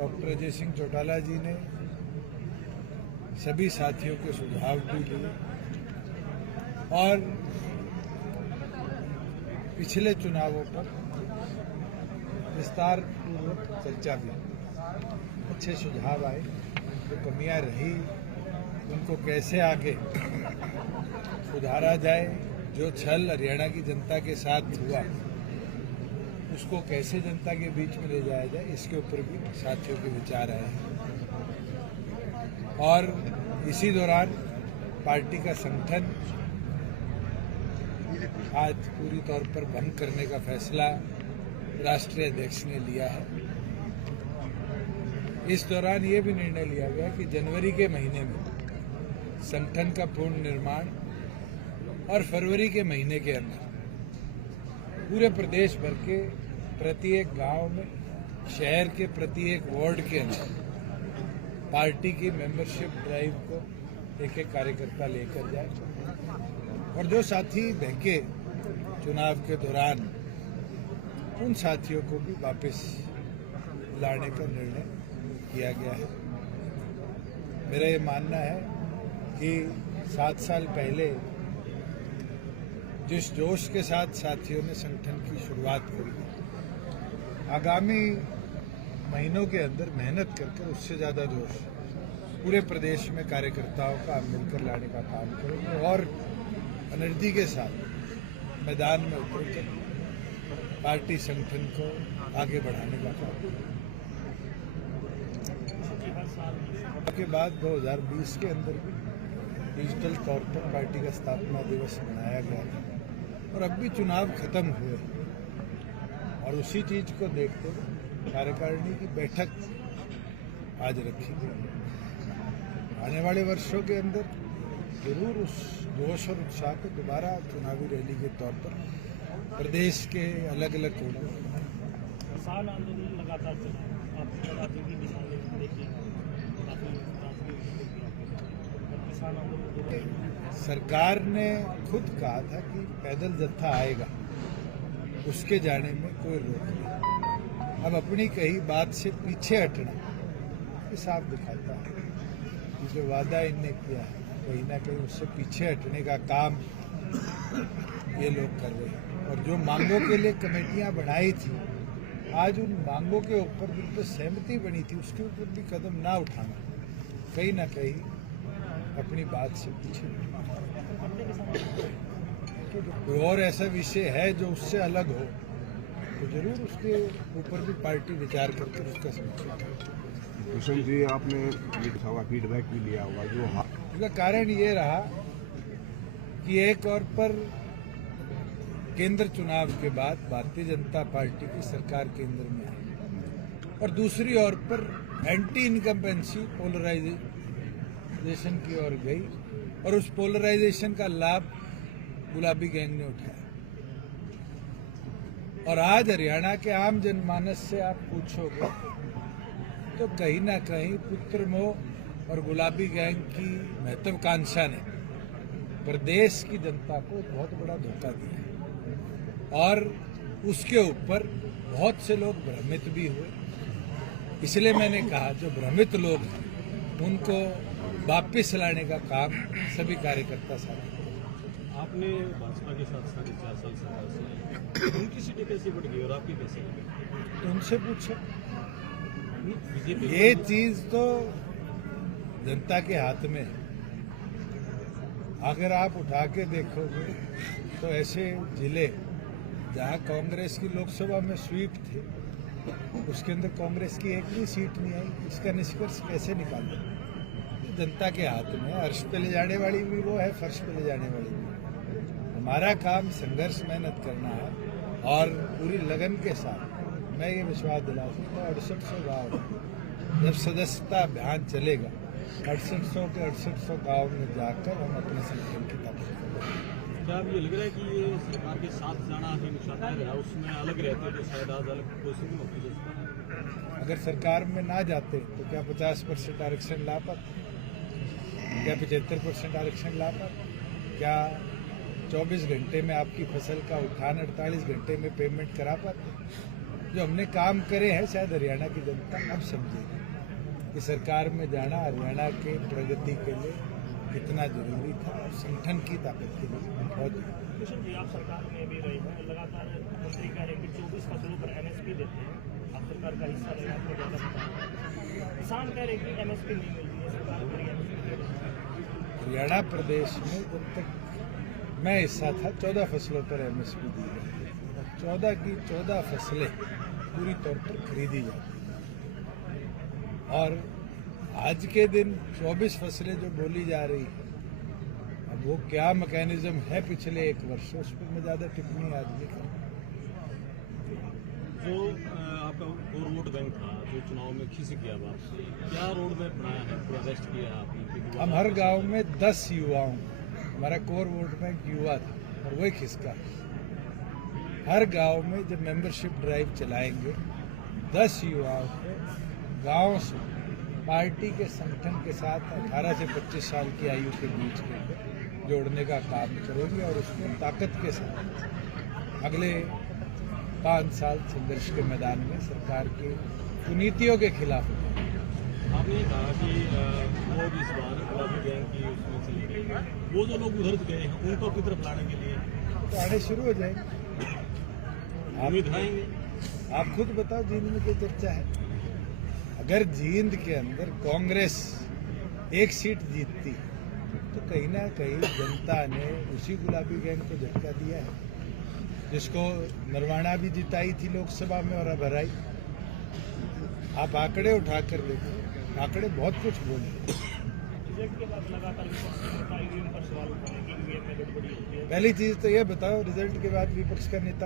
Doctor Ajay Singh Chautala जी ने सभी साथियों के सुझाव भी लिए और पिछले चुनावों पर विस्तार पूर्वक चर्चा भी। अच्छे सुझाव आए, जो कमियां रही उनको कैसे आगे सुधारा जाए, जो छल हरियाणा की जनता के साथ हुआ उसको कैसे जनता के बीच में ले जाया जाए, इसके ऊपर भी साथियों के विचार आए हैं। और इसी दौरान पार्टी का संगठन आज पूरी तौर पर भंग करने का फैसला राष्ट्रीय अध्यक्ष ने लिया है। इस दौरान ये भी निर्णय लिया गया कि जनवरी के महीने में संगठन का पूर्ण निर्माण और फरवरी के महीने के अंदर पूरे प्रदेश भर के प्रत्येक गांव में, शहर के प्रत्येक वार्ड के अंदर पार्टी की मेंबरशिप ड्राइव को एक एक कार्यकर्ता लेकर जाए और जो साथी बहके चुनाव के दौरान उन साथियों को भी वापस लाने का निर्णय किया गया है। मेरा ये मानना है कि 7 साल पहले जिस जोश के साथ साथियों ने संगठन की शुरुआत करी, आगामी महीनों के अंदर मेहनत करके उससे ज्यादा जोश पूरे प्रदेश में कार्यकर्ताओं का मिलकर लाने का काम करेंगे और एनर्जी के साथ मैदान में उतरकर पार्टी संगठन को आगे बढ़ाने का काम करेंगे। के बाद 2020 के अंदर भी डिजिटल तौर पर पार्टी का स्थापना दिवस मनाया गया था और अब भी चुनाव खत्म हुए और उसी चीज को देखते हुए कार्यकारिणी की बैठक आज रखी गई। आने वाले वर्षों के अंदर जरूर उस जोश और उत्साह को दोबारा चुनावी रैली के तौर पर प्रदेश के अलग अलग कोनों में किसान आंदोलन लगातार चला, आप की मिसालें देखिए, किसान आंदोलन सरकार ने खुद कहा था कि पैदल जत्था आएगा, उसके जाने में कोई रोक नहीं। अब अपनी कही बात से पीछे हटना ये साफ दिखाता है कि जो वादा इनने किया है कहीं ना कहीं उससे पीछे हटने का काम ये लोग कर रहे हैं। और जो मांगों के लिए कमेटियां बनाई थी, आज उन मांगों के ऊपर जिन पर सहमति बनी थी उसके ऊपर भी कदम ना उठाना कहीं ना कहीं अपनी बात से पीछे। कोई और ऐसा विषय है जो उससे अलग हो तो जरूर उसके ऊपर भी पार्टी विचार करके उसका समीक्षा करे। भूषण जी, आपने फीडबैक भी लिया होगा, जो इसका कारण ये रहा कि एक और पर केंद्र चुनाव के बाद भारतीय जनता पार्टी की सरकार केंद्र में आई और दूसरी ओर पर एंटी इनकम्बेंसी पोलराइजेशन की ओर गई और उस पोलराइजेशन का लाभ गुलाबी गैंग ने उठाया। और आज हरियाणा के आम जनमानस से आप पूछोगे तो कहीं ना कहीं पुत्र मोह और गुलाबी गैंग की महत्वाकांक्षा ने प्रदेश की जनता को बहुत बड़ा धोखा दिया है और उसके ऊपर बहुत से लोग भ्रमित भी हुए। इसलिए मैंने कहा जो भ्रमित लोग हैं उनको वापस लाने का काम सभी कार्यकर्ता साथ करें। आपने भाजपा के साथ 4.5 साल सरकार से उनकी सीटें कैसे बढ़ गई और आपकी कैसे बढ़ गई? तो उनसे पूछो। ये चीज तो जनता के हाथ में है। अगर आप उठा के देखोगे तो ऐसे जिले जहां कांग्रेस की लोकसभा में स्वीप थे उसके अंदर कांग्रेस की एक भी सीट नहीं आई। इसका निष्कर्ष कैसे निकालें? जनता के हाथ में। अर्श पे ले जाने वाली भी वो है, फर्श पे ले जाने वाली भी। हमारा काम संघर्ष मेहनत करना है और पूरी लगन के साथ मैं ये विश्वास दिला सकता हूँ 6800 गाँव जब सदस्यता अभियान चलेगा 6800 के 6800 गाँव में जाकर हम अपने संगठन की ताकत करेंगे। क्या अब ये लग रहा है कि ये सरकार के साथ जाना है निशाना रहा, उसमें अलग रहते तो शायद आज अलग पोजिशन में होती है। अगर सरकार में ना जाते तो क्या 50% आरक्षण ला पाते? क्या 75% आरक्षण ला पाते? क्या 24 घंटे में आपकी फसल का उठान 48 घंटे में पेमेंट करा पाते? जो हमने काम करे हैं शायद हरियाणा की जनता अब समझेगी कि सरकार में जाना हरियाणा के प्रगति के लिए कितना जरूरी था और संगठन की ताकत के लिए बहुत जरूरी। किशन जी, आप सरकार में भी रहे हैं, लगातार मंत्री कह रहे हैं कि 24 फसलों पर MSP देते हैं, आप सरकार का हिस्सा रहे, आपको ज़्यादा पता है। किसान कह रहे हैं कि MSP नहीं मिल रही है, सरकार पर MSP दे रही है। हरियाणा प्रदेश में जब तक मैं हिस्सा था 14 फसलों पर MSP दी जाती है और 14 की 14 फसलें पूरी तौर पर खरीदी जाती है और आज के दिन 24 फसलें जो बोली जा रही है, अब वो क्या मैकेनिज्म है पिछले एक वर्ष उस पर मैं ज़्यादा टिप्पणी आज नहीं करूँ। जो आपका कोर वोट बैंक था जो चुनाव में खिसक गया वापसी, क्या रोड मैप बनाया है, पूरा रेस्ट किया है आपने? हम हर गांव में 10 युवाओं, हमारा कोर वोट बैंक युवा था और वही खिसका। हर गांव में जब मेंबरशिप ड्राइव चलाएंगे 10 युवाओं को गांव से पार्टी के संगठन के साथ 18 से 25 साल की आयु के बीच के जोड़ने का काम करेंगे और उसमें ताकत के साथ अगले 5 साल संघर्ष के मैदान में सरकार की कुनीतियों के खिलाफ। आपने कहा कि लोग इस बार गुलाबी गैंग की उसमें चले गए, वो जो लोग उधर गए हैं उनको अपनी तरफ लाने के लिए तो आने शुरू हो जाएंगे। उम्मीद आएंगे। आप खुद बताओ जींद में क्या चर्चा है? अगर जींद के अंदर कांग्रेस एक सीट जीतती तो कहीं ना कहीं जनता ने उसी गुलाबी गैंग को झटका दिया है जिसको नरवाना भी जिताई थी लोकसभा में और अब हराई। आप आंकड़े उठाकर देखो, आंकड़े बहुत कुछ बोले। रिजल्ट के बाद लगातार विपक्ष ईवीएम पर सवाल उठाने की ईवीएम में गड़बड़ी होती है। पहली चीज तो ये बताओ, रिजल्ट के बाद विपक्ष का नेता